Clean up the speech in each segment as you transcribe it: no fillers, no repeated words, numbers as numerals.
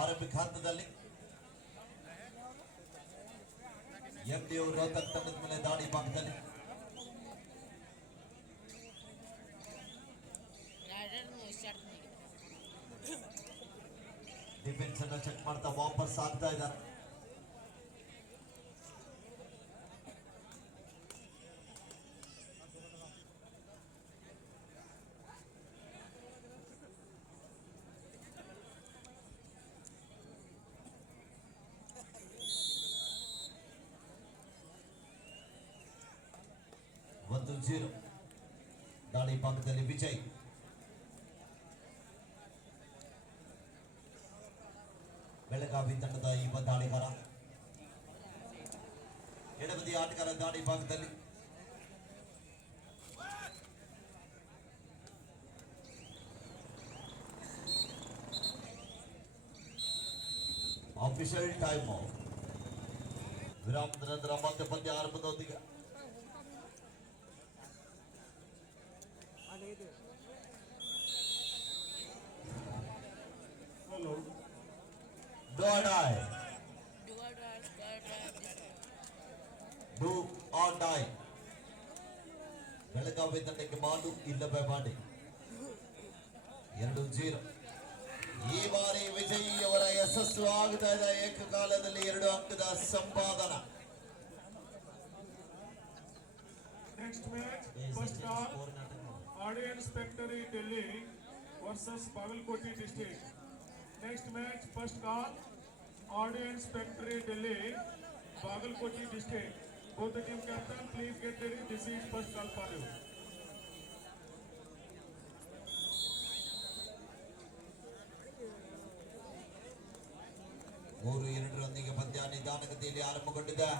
ಆರಂಭಿಕ ಹಂತದಲ್ಲಿ ಎಂಡಿ ರೋಹತಕ್ ತಂಡದ ಮೇಲೆ ದಾಳಿ ಭಾಗದಲ್ಲಿ ಡಿಫೆನ್ಸ್ ಅನ್ನ ಚೆಕ್ ಮಾಡ್ತಾ ವಾಪಸ್ ಆಗ್ತಾ ಇದ್ದಾರೆ. ಒಂದು 0 ದಾಳಿ ಭಾಗದಲ್ಲಿ ವಿಜಯ್. ಬೆಳಗಾವಿ ತಂಡದ ಯುವ ದಾಳಿಗಾರ ಎಡಬದಿ ಆಟಗಾರ ದಾಳಿ ಭಾಗದಲ್ಲಿ ಆಫಿಷಿಯಲ್ ಟೈಮ್ ವಿರಾಮದ ನಂತರ ಮತ್ತೆ ಪಂದ್ಯ ಆರಂಭದೊಂದಿಗೆ Do or die. Do or die. Belagavi ತಂಡಕ್ಕೆ ಮಾಡು ಇಲ್ಲವೇ ಮಾಡಿ 2-0. ಈ ಬಾರಿ ವಿಜಯ್ ಅವರ ಯಶಸ್ಸು ಆಗ್ತಾ ಇದೆ. ಏಕಕಾಲದಲ್ಲಿ 2 ಅಂಕದ ಸಂಪಾದನ. Next match, first call, Audience Factory Delhi versus Bagalkoti District. Next match, first call, Audience Factory Delhi, Bagalkoti District. Both the team captain, please get ready. This is first call for you. ಮೂರು 2 ಪಂದ್ಯ ನಿಧಾನಗತಿಯಲ್ಲಿ ಆರಂಭಗೊಂಡಿದೆ.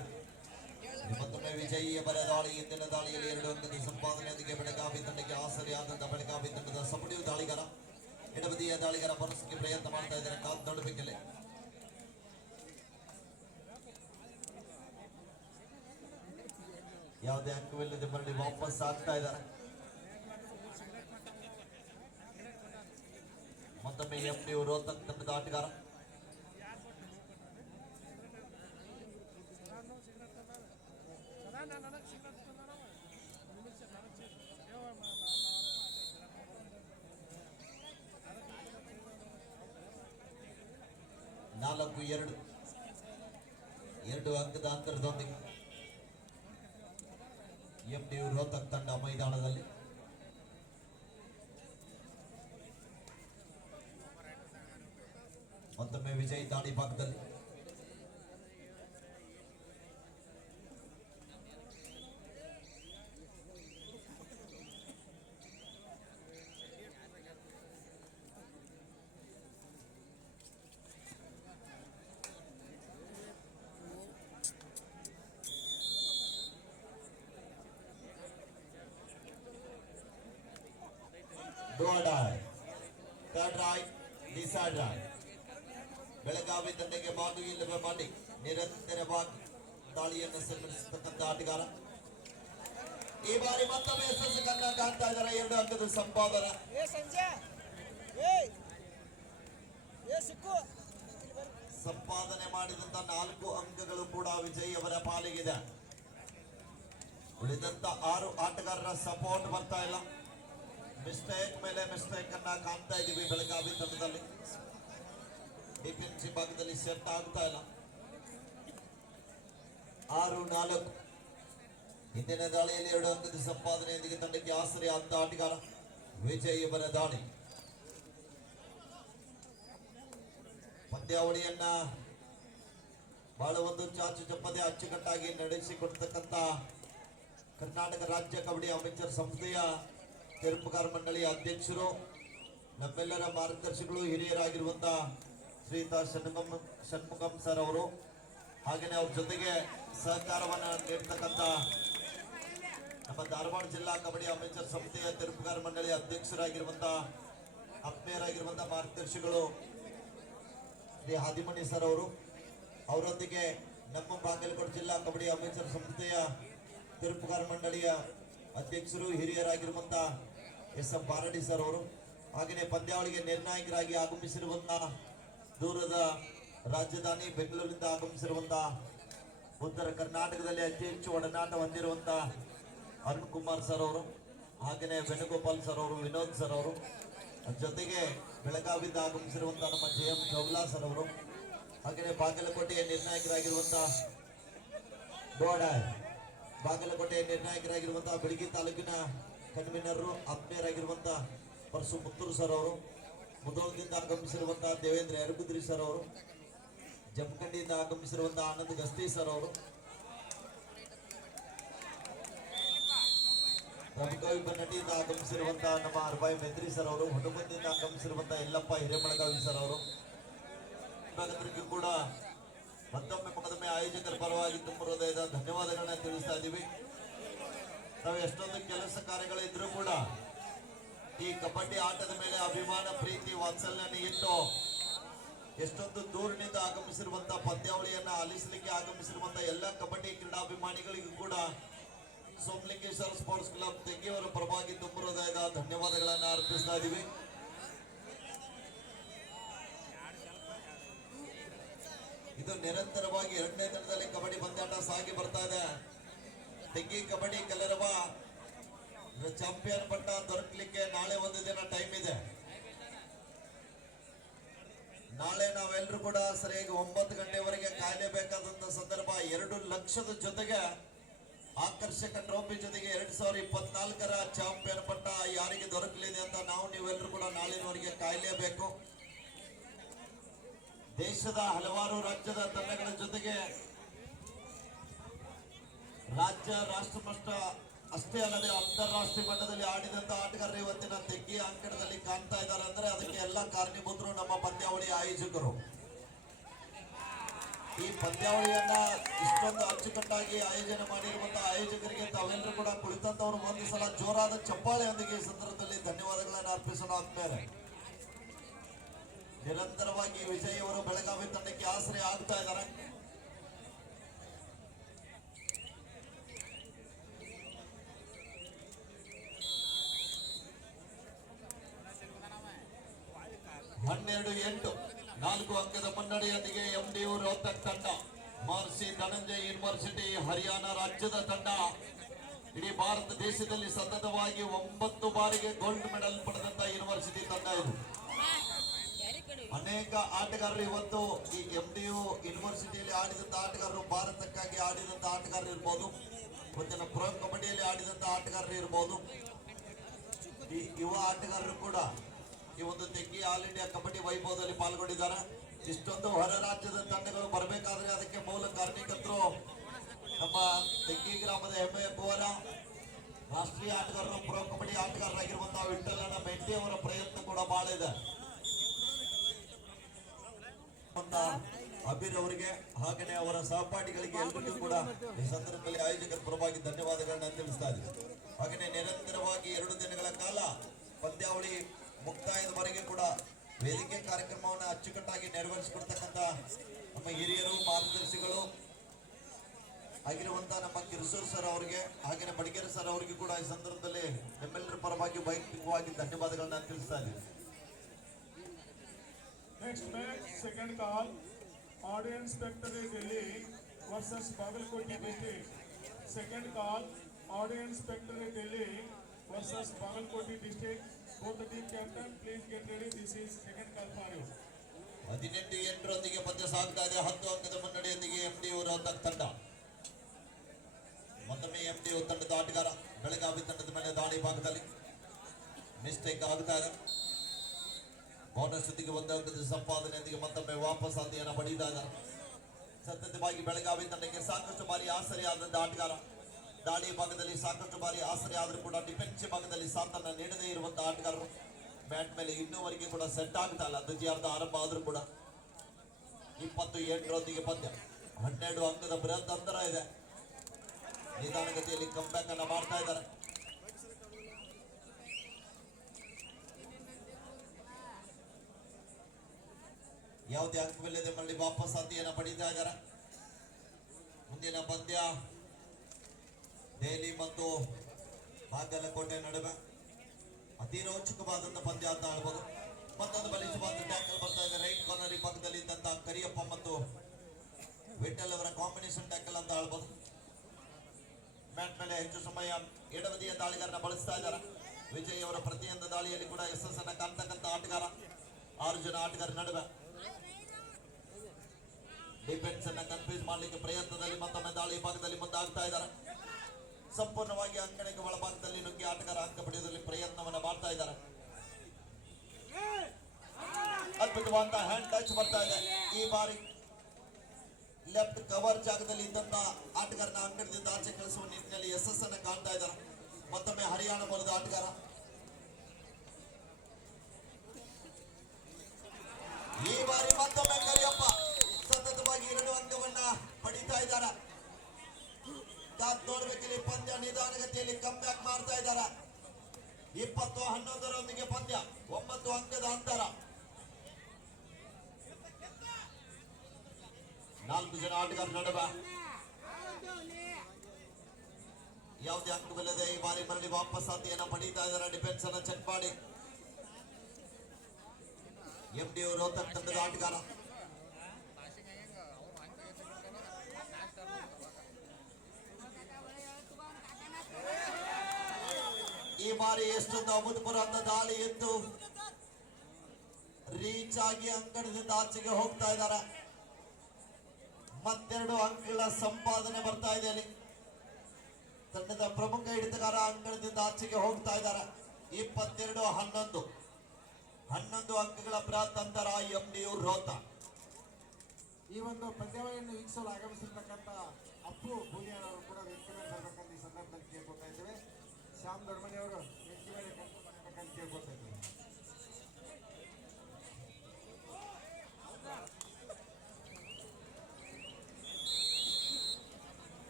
ಮತ್ತೊಮ್ಮೆ ವಿಜಯ್ ಅವರ ದಾಳಿ. ಇಂದಿನ ದಾಳಿಯಲ್ಲಿ 2 ಅಂಕದ ಸಂಪಾದನೆಯೊಂದಿಗೆ ಬೆಳಗಾವಿ ತಂಡಕ್ಕೆ ಆಸರೆಯಾದಂತಹ ಬೆಳಗಾವಿ ತಂಡದ ಸಪಡಿಯು ದಾಳಿಗಾರ ಎಡಬದಿಯ ದಾಳಿಗಾರ ಬರೋಸಕ್ಕೆ ಪ್ರಯತ್ನ ಮಾಡ್ತಾ ಇದ್ದಾರೆ. ಕಾಲ್ ನಡುವಿಕೆಲೆ ಯಾವುದೇ ಅಂಕವಿಲ್ಲದೆ ಮರಳಿ ವಾಪಸ್ ಆಗ್ತಾ ಇದ್ದಾರೆ. ಮತ್ತೊಮ್ಮೆ ಎಂಡಿ ರೋಹತಕ್ ತಂಡದ ಆಟಗಾರ ನಾಲ್ಕು 2 ಅಂಕದ ಅಂತರದೊಂದಿಗೆ ಎಂಡಿ ರೋಹತಕ್ ತಂಡ ಮೈದಾನದಲ್ಲಿ. ಮತ್ತೊಮ್ಮೆ ವಿಜಯ್ ದಾಳಿ ಭಾಗದಲ್ಲಿ Do or die. Third right, decide right. Belagavi ತಂಡಕ್ಕೆ ಮಾಡು ಇಲ್ಲವೇ ಮಾಡಿ ನಿರಂತರವಾಗಿ ದಾಳಿಯನ್ನು ಸಂಘಟಿಸತಕ್ಕಂಥ ಆಟಗಾರ ಈ ಬಾರಿ ಮತ್ತೊಮ್ಮೆ ಯಶಸ್ಸನ್ನ ಕಾಣ್ತಾ ಇದ್ದಾರೆ. 2 ಅಂಕದ ಸಂಪಾದನೆ. ಸಂಪಾದನೆ ಮಾಡಿದಂತ 4 ಅಂಕಗಳು ಕೂಡ ವಿಜಯ್ ಅವರ ಪಾಲಿಗಿದೆ. ಉಳಿದಂತ 6 ಆಟಗಾರರ ಸಪೋರ್ಟ್ ಬರ್ತಾ ಇಲ್ಲ. ಮಿಸ್ಟೇಕ್ ಮೇಲೆ ಮಿಸ್ಟೇಕ್ ಅನ್ನ ಕಾಣ್ತಾ ಇದೀವಿ ಬೆಳಗಾವಿ ತಂಡದಲ್ಲಿ. ಡಿಫೆನ್ಸಿವ್ ಭಾಗದಲ್ಲಿ ಸೆಟ್ ಆಗ್ತಾ ಇಲ್ಲ. 6-4 ಹಿಂದಿನ ದಾಳಿಯಲ್ಲಿ 2 ಅಂಕದ ಸಂಪಾದನೆಯೊಂದಿಗೆ ತಂಡಕ್ಕೆ ಆಸರೆ ಆದ ಆಟಗಾರ ವಿಜಯ್ ಅವರ ದಾಳಿ. ಪಂದ್ಯಾವಳಿಯನ್ನ ಬಹಳ ಒಂದು ಚಾಚು ಚಪ್ಪದೆ ಅಚ್ಚುಕಟ್ಟಾಗಿ ನಡೆಸಿಕೊಡ್ತಕ್ಕಂಥ ಕರ್ನಾಟಕ ರಾಜ್ಯ ಕಬಡ್ಡಿ ಅಮೇಚರ್ ಸಂಸ್ಥೆಯ ತೀರ್ಪುಗಾರ ಮಂಡಳಿಯ ಅಧ್ಯಕ್ಷರು, ನಮ್ಮೆಲ್ಲರ ಮಾರ್ಗದರ್ಶಿಗಳು, ಹಿರಿಯರಾಗಿರುವಂತಹ ಶ್ರೀಯುತ ಷಣ್ಮುಖಂ ಸರ್ ಅವರು, ಹಾಗೆಯೇ ಅವ್ರ ಜೊತೆಗೆ ಸಹಕಾರವನ್ನು ನೀಡತಕ್ಕಂಥ ನಮ್ಮ ಧಾರವಾಡ ಜಿಲ್ಲಾ ಕಬಡ್ಡಿ ಅಮೇಚರ್ ಸಂಸ್ಥೆಯ ತೀರ್ಪುಗಾರ ಮಂಡಳಿಯ ಅಧ್ಯಕ್ಷರಾಗಿರುವಂತಹ ಆತ್ಮೀಯರಾಗಿರುವಂತಹ ಮಾರ್ಗದರ್ಶಿಗಳು ಶ್ರೀ ಹಾದಿಮಣಿ ಸರ್ ಅವರು, ಅವರೊಂದಿಗೆ ನಮ್ಮ ಬಾಗಲಕೋಟೆ ಜಿಲ್ಲಾ ಕಬಡ್ಡಿ ಅಮೇಚರ್ ಸಂಸ್ಥೆಯ ತೀರ್ಪುಗಾರ ಮಂಡಳಿಯ ಅಧ್ಯಕ್ಷರು, ಹಿರಿಯರಾಗಿರುವಂತಹ ಎಸ್ ಎಂ ಪಾರಡಿ ಸರ್ ಅವರು, ಹಾಗೆಯೇ ಪಂದ್ಯಾವಳಿಗೆ ನಿರ್ಣಾಯಕರಾಗಿ ಆಗಮಿಸಿರುವಂತಹ ದೂರದ ರಾಜಧಾನಿ ಬೆಂಗಳೂರಿನಿಂದ ಆಗಮಿಸಿರುವಂತಹ ಉತ್ತರ ಕರ್ನಾಟಕದಲ್ಲಿ ಅತಿ ಹೆಚ್ಚು ಒಡನಾಟ ಹೊಂದಿರುವಂತಹ ಅರುಣ್ ಕುಮಾರ್ ಸರ್ ಅವರು, ಹಾಗೆಯೇ ವೇಣುಗೋಪಾಲ್ ಸರ್ ಅವರು, ವಿನೋದ್ ಸರ್ ಅವರು, ಜೊತೆಗೆ ಬೆಳಗಾವಿಯಿಂದ ಆಗಮಿಸಿರುವಂತಹ ನಮ್ಮ JM ಚೌಗ್ಲಾ ಸರ್ ಅವರು, ಹಾಗೆಯೇ ಬಾಗಲಕೋಟೆಯ ನಿರ್ಣಾಯಕರಾಗಿರುವಂತಹ ಬಾಗಲಕೋಟೆಯ ನಿರ್ಣಾಯಕರಾಗಿರುವಂತಹ ಬೆಳಗಿ ತಾಲೂಕಿನ ಕನ್ವೀನರ್ ಆತ್ಮೀಯರಾಗಿರುವಂತಹ ಪರಸು ಮುತ್ತೂರು ಸರ್ ಅವರು, ಮುಧೋಳದಿಂದ ಆಗಮಿಸಿರುವಂತಹ ದೇವೇಂದ್ರ ಯರಗುದ್ರಿ ಸರ್ ಅವರು, ಜಮಖಂಡಿಯಿಂದ ಆಗಮಿಸಿರುವಂತಹ ಆನಂದ್ ಗಸ್ತಿ ಸರ್ ಅವರು, ಪ್ರಮುಖ ನಟಿಯಿಂದ ಆಗಮಿಸಿರುವಂತಹ ನಮ್ಮ ಅರ್ಬಾಯಿ ಮೆದ್ರಿ ಸರ್ ಅವರು, ಹುಡುಗದಿಂದ ಆಗಮಿಸಿರುವಂತಹ ಯಲ್ಲಪ್ಪ ಹಿರೇಮಳಗಾವಿ ಸರ್ ಅವರು, ವಿಭಾಗದವರಿಗೂ ಕೂಡ ಮತ್ತೊಮ್ಮೆ ಮಗದೊಮ್ಮೆ ಆಯೋಜಕರ ಪರವಾಗಿ ತುಂಬ ಹೃದಯದ ಧನ್ಯವಾದಗಳನ್ನ ತಿಳಿಸ್ತಾ ಇದ್ದೀವಿ. ನಾವು ಎಷ್ಟೊಂದು ಕೆಲಸ ಕಾರ್ಯಗಳಿದ್ರೂ ಕೂಡ ಈ ಕಬಡ್ಡಿ ಆಟದ ಮೇಲೆ ಅಭಿಮಾನ, ಪ್ರೀತಿ, ವಾತ್ಸಲ್ಯನ ಇಟ್ಟು ಎಷ್ಟೊಂದು ದೂರಿನಿಂದ ಆಗಮಿಸಿರುವಂತಹ ಪಂದ್ಯಾವಳಿಯನ್ನ ಆಲಿಸಲಿಕ್ಕೆ ಆಗಮಿಸಿರುವಂತಹ ಎಲ್ಲ ಕಬಡ್ಡಿ ಕ್ರೀಡಾಭಿಮಾನಿಗಳಿಗೂ ಕೂಡ ಸೋಮಲಿಂಗೇಶ್ವರ ಸ್ಪೋರ್ಟ್ಸ್ ಕ್ಲಬ್ ತೆಗ್ಗಿಯವರ ಪರವಾಗಿ ತುಂಬ ಹೃದಯದ ಧನ್ಯವಾದಗಳನ್ನ ಅರ್ಪಿಸ್ತಾ ಇದ್ದೀವಿ. ಇದು ನಿರಂತರವಾಗಿ ಎರಡನೇ ದಿನದಲ್ಲಿ ಕಬಡ್ಡಿ ಪಂದ್ಯಾಟ ಸಾಗಿ ಬರ್ತಾ ಇದೆ. ತೆಗ್ಗಿ ಕಬಡ್ಡಿ ಕಲರವ ಚಾಂಪಿಯನ್ ಪಟ್ಟ ದೊರಕಲಿಕ್ಕೆ ನಾಳೆ ಒಂದು ದಿನ ಟೈಮ್ ಇದೆ. ನಾಳೆ ನಾವೆಲ್ಲರೂ ಕೂಡ ಸರಿಯಾಗಿ 9 ಗಂಟೆವರೆಗೆ ಕಾಯಲೇಬೇಕಾದಂತ ಸಂದರ್ಭ. 2 ಲಕ್ಷದ ಜೊತೆಗೆ ಆಕರ್ಷಕ ಟ್ರೋಫಿ ಜೊತೆಗೆ 2024ರ ಚಾಂಪಿಯನ್ ಪಟ್ಟ ಯಾರಿಗೆ ದೊರಕಲಿದೆ ಅಂತ ನಾವು ನೀವೆಲ್ಲರೂ ಕೂಡ ನಾಳಿನವರೆಗೆ ಕಾಯಲೇಬೇಕು. ದೇಶದ ಹಲವಾರು ರಾಜ್ಯದ ತಂಡಗಳ ಜೊತೆಗೆ ರಾಜ್ಯ ರಾಷ್ಟ್ರ ಮಟ್ಟ ಅಷ್ಟೇ ಅಲ್ಲದೆ ಅಂತಾರಾಷ್ಟ್ರೀಯ ಮಟ್ಟದಲ್ಲಿ ಆಡಿದಂತ ಆಟಗಾರರು ಇವತ್ತಿನ ತೆಗ್ಗಿ ಅಂಕಣದಲ್ಲಿ ಕಾಣ್ತಾ ಇದ್ದಾರೆ ಅಂದ್ರೆ ಅದಕ್ಕೆ ಎಲ್ಲ ಕಾರಣೀಭೂತರು ನಮ್ಮ ಪಂದ್ಯಾವಳಿ ಆಯೋಜಕರು. ಈ ಪಂದ್ಯಾವಳಿಯನ್ನ ಇಷ್ಟೊಂದು ಅಚ್ಚುಕಟ್ಟಾಗಿ ಆಯೋಜನೆ ಮಾಡಿರುವಂತಹ ಆಯೋಜಕರಿಗೆ ತಾವೆಲ್ಲರೂ ಕೂಡ ಕುಳಿತಂತವರು ಒಂದು ಸಲ ಜೋರಾದ ಚಪ್ಪಾಳೆಯೊಂದಿಗೆ ಈ ಸಂದರ್ಭದಲ್ಲಿ ಧನ್ಯವಾದಗಳನ್ನು ಅರ್ಪಿಸೋಣ. ಆದ್ಮೇಲೆ ನಿರಂತರವಾಗಿ ವಿಜಯ್ ಅವರು ಬೆಳಗಾವಿ ತಂಡಕ್ಕೆ ಆಶ್ರಯ ಆಗ್ತಾ ಇದ್ದಾರೆ. ಹನ್ನೆರಡು 8 4 ಅಂಕದ ಮುನ್ನಡೆಯೊಂದಿಗೆ MDU ರೋಹ್ತಕ್ ತಂಡ, ಮಹರ್ಷಿ ಧನಂಜಯ ಯೂನಿವರ್ಸಿಟಿ ಹರಿಯಾಣ ರಾಜ್ಯದ ತಂಡ ಇಡೀ ಭಾರತ ದೇಶದಲ್ಲಿ ಸತತವಾಗಿ 9 ಬಾರಿಗೆ ಗೋಲ್ಡ್ ಮೆಡಲ್ ಪಡೆದಂತ ಯೂನಿವರ್ಸಿಟಿ ತಂಡ ಇದು. ಅನೇಕ ಆಟಗಾರರು ಇವತ್ತು ಈ MDU ಯೂನಿವರ್ಸಿಟಿಯಲ್ಲಿ ಆಡಿದಂತ ಆಟಗಾರರು, ಭಾರತಕ್ಕಾಗಿ ಆಡಿದಂತ ಆಟಗಾರರು ಇರ್ಬೋದು, ಇವತ್ತಿನ ಪ್ರೊ ಕಬಡ್ಡಿಯಲ್ಲಿ ಆಡಿದಂತ ಆಟಗಾರರು ಇರ್ಬೋದು, ಈ ಯುವ ಆಟಗಾರರು ಕೂಡ ಈ ಒಂದು ತೆಗ್ಗಿ ಆಲ್ ಇಂಡಿಯಾ ಕಬಡ್ಡಿ ವೈಭವದಲ್ಲಿ ಪಾಲ್ಗೊಂಡಿದ್ದಾರೆ. ಇಷ್ಟೊಂದು ಹೊರ ರಾಜ್ಯದ ತಂಡಗಳು ಬರಬೇಕಾದ್ರೆ ಅದಕ್ಕೆ ಮೂಲ ಕಾರಣೀಕರ್ತರು ನಮ್ಮ ತೆಗ್ಗಿ ಗ್ರಾಮದ ಹೆಮ್ಮೆಯ ಕೋರ ರಾಷ್ಟ್ರೀಯ ಆಟಗಾರರು, ಪ್ರೊ ಕಬಡ್ಡಿ ಆಟಗಾರರಾಗಿರುವಂತಹ ವಿಠ್ಠಲಣ್ಣ ಮೆಟ್ಟಿ ಅವರ ಪ್ರಯತ್ನ ಕೂಡ ಬಹಳ ಇದೆ. ಅಬೀರ್ ಅವರಿಗೆ ಹಾಗೆಯೇ ಅವರ ಸಹಪಾಠಿಗಳಿಗೆ ಎಲ್ಲರಿಗೂ ಕೂಡ ಈ ಸಂದರ್ಭದಲ್ಲಿ ಆಯೋಜಕರ ಪರವಾಗಿ ಧನ್ಯವಾದಗಳನ್ನ ತಿಳಿಸ್ತಾ ಇದ್ದೀವಿ. ಹಾಗೆಯೇ ನಿರಂತರವಾಗಿ 2 ದಿನಗಳ ಕಾಲ ಪಂದ್ಯಾವಳಿ ಮುಕ್ತಾಯದವರೆಗೆ ಕೂಡ ವೇದಿಕೆ ಕಾರ್ಯಕ್ರಮವನ್ನು ಅಚ್ಚುಕಟ್ಟಾಗಿ ನೆರವೇರಿಸಿಕೊಡ್ತಕ್ಕಂಥ ನಮ್ಮ ಹಿರಿಯರು, ಮಾರ್ಗದರ್ಶಿಗಳು ಆಗಿರುವಂತಹ ನಮ್ಮ ಕಿರುಸೂರ್ ಸರ್ ಅವರಿಗೆ ಹಾಗೆಯೇ ಬಡಿಗೇರಿ ಸರ್ ಅವರಿಗೂ ಕೂಡ ಈ ಸಂದರ್ಭದಲ್ಲಿ ನಮ್ಮೆಲ್ಲರ ಪರವಾಗಿ ವೈಯಕ್ತಿಕವಾಗಿ ಧನ್ಯವಾದಗಳನ್ನ ತಿಳಿಸ್ತಾ ಇದ್ದೀವಿ. Next match, second call, Audience Spectre Delhi versus Bagalkoti District. Second call, Audience Spectre Delhi versus Bagalkoti District. Both the team captain, please get ready. This is second call for you. 18-8 ಪಂದ್ಯ ಸಾಗ್ತಾ ಇದೆ. 10 ಅಂಕದ ಮುನ್ನಡೆಯೊಂದಿಗೆ MDU ರೋಹ್ತಕ್ ತಂಡ. ಮತ್ತೊಮ್ಮೆ MDU ತಂಡದ ಆಟಗಾರ ಬೆಳಗಾವಿ ತಂಡದ ಮೇಲೆ ದಾಳಿ ಭಾಗದಲ್ಲಿ ಮಿಸ್ಟೇಕ್ ಆಗ್ತಾ ಇದೆ. ಬೋನಸ್ ಜೊತೆಗೆ 1 ಅಂಕದ ಸಂಪಾದನೆಯೊಂದಿಗೆ ಮತ್ತೊಮ್ಮೆ ವಾಪಸ್ ಆದಿಯನ್ನು ಪಡೆಯುತ್ತಾ ಇದ್ದಾರೆ. ಸತತವಾಗಿ ಬೆಳಗಾವಿ ತಂಡಕ್ಕೆ ಸಾಕಷ್ಟು ಬಾರಿ ಆಸರೆಯಾದಂತ ಆಟಗಾರ, ದಾಳಿ ಭಾಗದಲ್ಲಿ ಸಾಕಷ್ಟು ಬಾರಿ ಆಸರೆ ಆದರೂ ಕೂಡ ಡಿಫೆನ್ಸಿವ್ ಭಾಗದಲ್ಲಿ ಸಾಥನ್ನ ನೀಡದೇ ಇರುವಂತಹ ಆಟಗಾರರು. ಬ್ಯಾಟ್ ಮೇಲೆ ಇನ್ನೂವರೆಗೆ ಕೂಡ ಸೆಟ್ ಆಗ್ತಾ ಇಲ್ಲ. ದ್ವಿತೀಯಾರ್ಧ ಆರಂಭ ಆದ್ರೂ ಕೂಡ 28 ಪಂದ್ಯ, 12 ಅಂಕದ ಬೃಹತ್ ಅಂತರ ಇದೆ. ನಿಧಾನಗತಿಯಲ್ಲಿ ಕಂಬ್ಯಾಕ್ ಅನ್ನ ಮಾಡ್ತಾ ಇದ್ದಾರೆ. ಯಾವುದೇ ಅಂಕವಿಲ್ಲದೆ ಮರಳಿ ವಾಪಸ್ ಆದಿಯನ್ನು ಪಡೀತಾ ಇದ್ದಾರೆ. ಮುಂದಿನ ಪಂದ್ಯ ದೆಹಲಿ ಮತ್ತು ಬಾಗಲಕೋಟೆ ನಡುವೆ ಅತಿ ರೋಚಕವಾದಂತಹ ಪಂದ್ಯ ಅಂತ ಹೇಳ್ಬೋದು. ಮತ್ತೊಂದು ಬಲಿಷ್ಠವಾದ ಟ್ಯಾಕಲ್ ಬರ್ತಾ ಇದೆ ರೈಟ್ ಕಾರ್ನರ್ ಪಕ್ಕದಲ್ಲಿ ಇದ್ದಂತ ಕರಿಯಪ್ಪ ಮತ್ತು ವಿಠಲ್ ಅವರ ಕಾಂಬಿನೇಷನ್ ಟ್ಯಾಕಲ್ ಅಂತ ಹೇಳ್ಬೋದು. ಮ್ಯಾಟ್ ಮೇಲೆ ಹೆಚ್ಚು ಸಮಯ ಎಡಬದಿಯ ದಾಳಿಗಾರನ ಬಳಸ್ತಾ ಇದ್ದಾರೆ. ವಿಜಯ್ ಅವರ ಪ್ರತಿಯೊಂದು ದಾಳಿಯಲ್ಲಿ ಕೂಡ ಯಶಸ್ಸನ್ನ ಕಾಣ್ತಕ್ಕಂಥ ಆಟಗಾರ. 6 ಜನ ಆಟಗಾರ ನಡುವೆ ಡಿಫೆನ್ಸ್ ಅನ್ನ ಕನ್ಫ್ಯೂಸ್ ಮಾಡಲಿಕ್ಕೆ ಪ್ರಯತ್ನದಲ್ಲಿ ಮತ್ತೊಮ್ಮೆ ದಾಳಿ ಭಾಗದಲ್ಲಿ ಮುಂದಾಗ್ತಾ ಇದ್ದಾರೆ. ಸಂಪೂರ್ಣವಾಗಿ ಅಂಗಣಿಗೆ ಒಳಭಾಗದಲ್ಲಿ ನುಗ್ಗಿ ಆಟಗಾರ ಅಂಕ ಪಡೆಯುವುದರಲ್ಲಿ ಪ್ರಯತ್ನವನ್ನ ಮಾಡ್ತಾ ಇದ್ದಾರೆ. ಅದ್ಭುತವಾದ ಹ್ಯಾಂಡ್ ಟಚ್ ಬರ್ತಾ ಇದೆ. ಈ ಬಾರಿ ಲೆಫ್ಟ್ ಕವರ್ ಜಾಗದಲ್ಲಿ ಇದ್ದಂತ ಆಟಗಾರನ ಅಂಗಣದಿಂದ ಆಚೆ ಕಳಿಸುವ ನಿಟ್ಟಿನಲ್ಲಿ ಯಶಸ್ಸನ್ನ ಕಾಣ್ತಾ ಇದ್ದಾರೆ. ಮತ್ತೊಮ್ಮೆ ಹರಿಯಾಣ ಮೂಲದ ಆಟಗಾರ. ಈ ಬಾರಿ ಮತ್ತೊಮ್ಮೆ ಕರಿಯಪ್ಪ ಸತತವಾಗಿ 2 ಅಂಕವನ್ನ ಪಡಿತಾ ಇದ್ದಾರೆ. ನೋಡ್ಬೇಕಿಲ್ಲಿ ಪಂದ್ಯ ನಿಧಾನಗತಿಯಲ್ಲಿ ಕಮ್ ಬ್ಯಾಕ್ ಮಾಡ್ತಾ ಇದ್ದಾರೆ. 20-11 ಪಂದ್ಯ 9 ಅಂಕದ ಅಂತರ. 4 ಜನ ಆಟಗಾರ ನಡುವೆ ಯಾವುದೇ ಅಂಕವಿಲ್ಲದೆ ಈ ಬಾರಿ ಮರಳಿ ವಾಪಸ್ ಆತಿಯನ್ನ ಪಡೀತಾ ಇದ್ದಾರೆ. ಡಿಫೆನ್ಸ್ ಅನ್ನ ಚೆಕ್ ಮಾಡಿ MD ರೋಹ್ತಕ್ ತಂಡದ ಆಟಗಾರ. ಈ ಬಾರಿ ಎಷ್ಟೊಂದು ಅಭೂತಪೂರ್ವ ದಾಳಿ ಎದ್ದು ರೀಚ್ ಆಗಿ ಅಂಕಣದಿಂದ ಆಚೆಗೆ ಹೋಗ್ತಾ ಇದ್ದಾರೆ. ಮತ್ತೆರಡು ಅಂಕಗಳ ಸಂಪಾದನೆ ಬರ್ತಾ ಇದೆ ಅಲ್ಲಿ. ತಂಡದ ಪ್ರಮುಖ ಹಿಡಿತಗಾರ ಅಂಕಣದಿಂದ ಆಚೆಗೆ ಹೋಗ್ತಾ ಇದ್ದಾರೆ. 22-11 ಅಂಕಗಳ ಬೃಹತ್ ಅಂತರ MD ರೋಹ್ತಕ್. ಈ ಒಂದು ಪಂದ್ಯಾವಳಿಯನ್ನು ವೀಕ್ಷಿಸಲು ಆಗಮಿಸಿರ್ತಕ್ಕಂಥ ಅಪ್ಪು ಬೂದಿಯಾರ್ ಅವರು ಕೂಡ ವೇದಿಕೆ ಮೇಲೆ ಬರಬೇಕಂತ ಈ ಸಂದರ್ಭದಲ್ಲಿ ಕೇಳ್ಕೊತಾ ಇದ್ದೇವೆ. ಶ್ಯಾಮ್ ದೊಡ್ಮನಿ ಅವರು ವೇದಿಕೆ ಮೇಲೆ ಬರಬೇಕಂತ ಕೇಳ್ಕೊತಾ ಇದ್ದೇವೆ.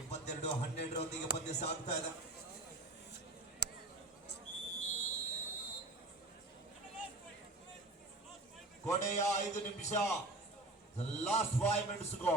ಇಪ್ಪತ್ತೆರಡು 12 ಪಂದ್ಯ ಸಾಗ್ತಾ ಇದೆ. ಕೊನೆಯ 5 ನಿಮಿಷ. The last 5 minutes go.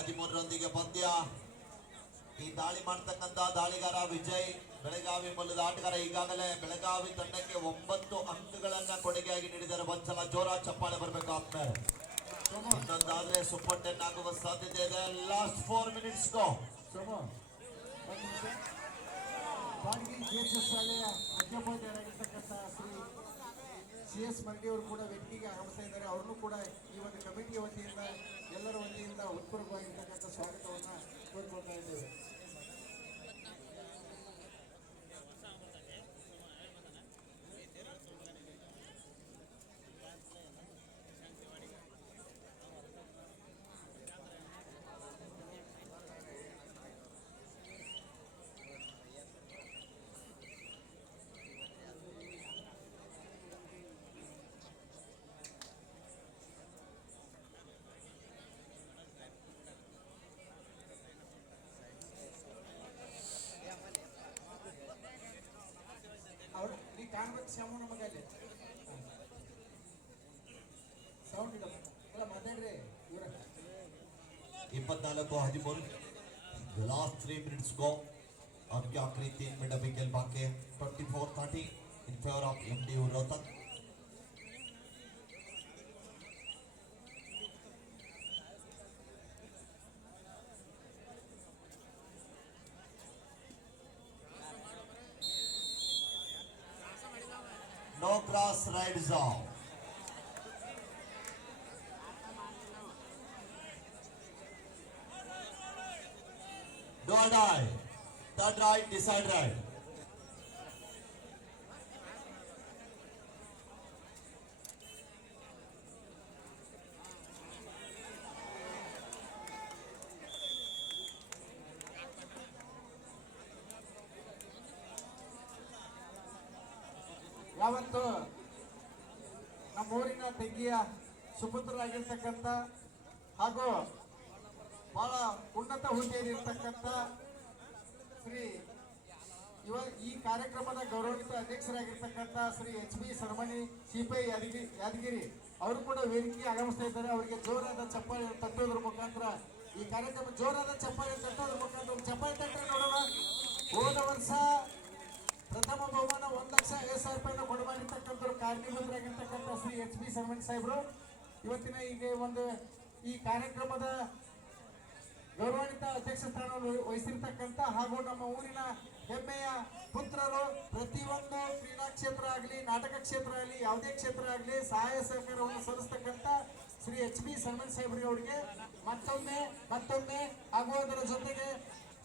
ಹದಿಮೂರರೊಂದಿಗೆ ಪಂದ್ಯ. ಈ ದಾಳಿ ಮಾಡ್ತಕ್ಕಂತ ದಾಳಿಗಾರ ವಿಜಯ್, ಬೆಳಗಾವಿ ಮೂಲದ ಆಟಗಾರ. ಈಗಾಗಲೇ ಬೆಳಗಾವಿ ತಂಡಕ್ಕೆ 9 ಅಂಕಗಳನ್ನ ಕೊಡುಗೆಯಾಗಿ ನೀಡಿದ್ದಾರೆ. ಒಂದ್ಸಲ ಜೋರ ಚಪ್ಪಾಳೆ ಬರ್ಬೇಕಾಗ್ತದೆ. ಇನ್ನೊಂದಾದ್ರೆ ಸೂಪರ್ 10 ಆಗುವ ಸಾಧ್ಯತೆ ಇದೆ. ಲಾಸ್ಟ್ 4 minutes ಗೋ. ಬಾಡ್ಗಿ ಜೆಎಸ್ಎಸ್ ಶಾಲೆಯ ಅಧ್ಯಾಪಕರಾಗಿರ್ತಕ್ಕಂಥ ಶ್ರೀ CS ಮರಡಿ ಅವರು ಕೂಡ ವೇದಿಕೆಗೆ ಆಗಮಿಸ್ತಾ ಇದ್ದಾರೆ. ಅವ್ರನ್ನೂ ಕೂಡ ಈ ಒಂದು ಕಮಿಟಿಯ ವತಿಯಿಂದ ಎಲ್ಲರ ವತಿಯಿಂದ ಉತ್ಪೂರ್ವವಾಗಿರ್ತಕ್ಕಂಥ ಸ್ವಾಗತವನ್ನು ಕೋರ್ಕೊಳ್ತಾ ಇದ್ದೇವೆ. ಅವ್ರು ಈ ಕಾಣ್ಬೇಕು ಶ್ಯಾಮ ನಮಗೆ ಅಲ್ಲಿ ಸೌಂಡ್ ಇಲ್ಲ ಎಲ್ಲ ಮಾತಾಡ್ರಿ ಇವರ 24-13. The last 3 minutes go. अब क्या आखिरी 3 मिनट अभी खेल बाकी है. 24-30 in favor of MD ರೋಹ್ತಕ್. No cross right zone. Do or die. Third right, decide right. ಯಾವತ್ತು ನಮ್ಮೂರಿನ ತೆಗಿಯ ಸುಪುತ್ರರಾಗಿರ್ತಕ್ಕಂಥ ಹಾಗೂ ಬಹಳ ಉನ್ನತ ಹುದ್ದೆಯಲ್ಲಿರ್ತಕ್ಕಂಥ ಶ್ರೀ ಈ ಕಾರ್ಯಕ್ರಮದ ಗೌರವಿತ ಅಧ್ಯಕ್ಷರಾಗಿರ್ತಕ್ಕಂಥ ಶ್ರೀ HB ಸರ್ಮಣಿ ಸಿಪಿಐ ಯಾದಗಿರಿ ಅವರು ಕೂಡ ವೇದಿಕೆಗೆ ಆಗಮಿಸ್ತಾ ಇದ್ದಾರೆ. ಅವರಿಗೆ ಜೋರಾದ ಚಪ್ಪಾಳೆ ತಟ್ಟೋದ್ರ ಮುಖಾಂತರ ಈ ಕಾರ್ಯಕ್ರಮ ಜೋರಾದ ಚಪ್ಪಾಳೆ ತಟ್ಟೋದ್ರ ಮುಖಾಂತರ ಚಪ್ಪಾಳೆ ತಟ್ಟರೆ ನೋಡೋಣ. ಹೋದ ವರ್ಷ ಪ್ರಥಮ ಬಹುಮಾನ 1,50,000 ರೂಪಾಯಿನ ಕೊಡಮಾಡಿರ್ತಕ್ಕಂಥವ್ರು ಕಾರಣೀಭೂತರಾಗಿರ್ತಕ್ಕಂಥ ಶ್ರೀ HB ಸರ್ಮಣಿ ಸಾಹೇಬರು ಇವತ್ತಿನ ಈಗ ಒಂದು ಈ ಕಾರ್ಯಕ್ರಮದ ಗೌರವಾನ್ವಿತ ಅಧ್ಯಕ್ಷ ಸ್ಥಾನವನ್ನು ವಹಿಸಿರ್ತಕ್ಕಂಥ ಹಾಗೂ ನಮ್ಮ ಊರಿನ ಹೆಮ್ಮೆಯ ಪುತ್ರರು ಪ್ರತಿಯೊಂದು ಕ್ರೀಡಾ ಕ್ಷೇತ್ರ ಆಗಲಿ ನಾಟಕ ಕ್ಷೇತ್ರ ಆಗಲಿ ಯಾವುದೇ ಕ್ಷೇತ್ರ ಆಗಲಿ ಸಹಾಯ ಸಹಕಾರವನ್ನು ಸಲ್ಲಿಸ್ತಕ್ಕಂಥ ಶ್ರೀ HB ಸರ್ಮಣಿ ಸಾಹೇಬ್ರಿ ಅವರಿಗೆ ಮತ್ತೊಮ್ಮೆ ಹಾಗೂ ಅದರ ಜೊತೆಗೆ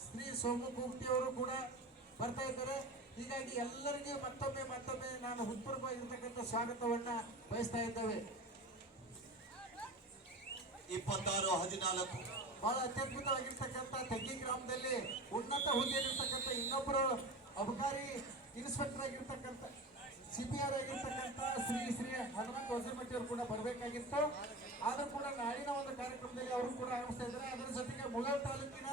ಶ್ರೀ ಸೋಮು ಗುಪ್ತಿ ಅವರು ಕೂಡ ಬರ್ತಾ ಇದ್ದಾರೆ. ಹೀಗಾಗಿ ಎಲ್ಲರಿಗೂ ಮತ್ತೊಮ್ಮೆ ನಾನು ಹೃತ್ಪೂರ್ವವಾಗಿರ್ತಕ್ಕಂಥ ಸ್ವಾಗತವನ್ನ ಬಯಸ್ತಾ ಇದ್ದೇವೆ. 26-14 ಬಹಳ ಅತ್ಯದ್ಭುತವಾಗಿರ್ತಕ್ಕಂಥ ತಗ್ಗಿ ಗ್ರಾಮದಲ್ಲಿ ಉನ್ನತ ಹುದ್ದೆಯಲ್ಲಿರ್ತಕ್ಕಂಥ ಇನ್ನೊಬ್ಬರು ಅಬಕಾರಿ ಇನ್ಸ್ಪೆಕ್ಟರ್ ಆಗಿರ್ತಕ್ಕಂಥ CPR ಆಗಿರ್ತಕ್ಕಂಥ ಶ್ರೀ ಹನುಮಂತ ವಜ್ರಮಟ್ಟಿ ಅವರು ಕೂಡ ಬರಬೇಕಾಗಿತ್ತು. ಆದರೂ ಕೂಡ ನಾಡಿನ ಒಂದು ಕಾರ್ಯಕ್ರಮದಲ್ಲಿ ಅವರು ಕೂಡ ಆಗಮಿಸ್ತಾ ಇದ್ದಾರೆ. ಅದರ ಜೊತೆಗೆ ಮುಳಲ್ ತಾಲೂಕಿನ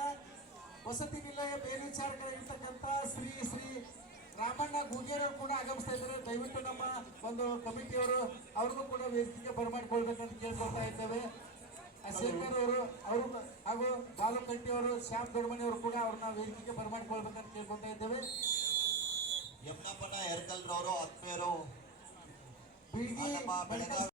ವಸತಿ ನಿಲಯ ಮೇಲ್ವಿಚಾರಕರಾಗಿರ್ತಕ್ಕಂಥ ಶ್ರೀ ರಾಮಣ್ಣ ಗೂಗೇರವರು ಕೂಡ ಆಗಮಿಸ್ತಾ ಇದ್ದಾರೆ. ದಯವಿಟ್ಟು ನಮ್ಮ ಒಂದು ಕಮಿಟಿಯವರು ಅವ್ರನ್ನೂ ಕೂಡ ವೇದಿಕೆಗೆ ಬರಮಾಡ್ಕೊಳ್ಬೇಕಂತ ಕೇಳ್ಕೊಳ್ತಾ ಇದ್ದೇವೆ. ಶೇಖರ್ ಅವರು ಹಾಗೂ ಬಾಲು ಕಟ್ಟಿ ಅವರು ಶ್ಯಾಮ್ ದೊಡ್ಮನಿ ಅವರು ಕೂಡ ಅವ್ರನ್ನ ವೇದಿಕೆಗೆ ಬರಮಾಡ್ಕೊಳ್ಬೇಕಂತ ಕೇಳ್ಕೊಳ್ತಾ ಇದ್ದೇವೆ. ಯಮನಪ್ಪನ ಹೆರ್ಕಲ್ರವರು ಆತ್ಮೀಯರು ಬೀಳ್ಗಿ ನಮ್ಮ ಬೆಳಗಾವಿ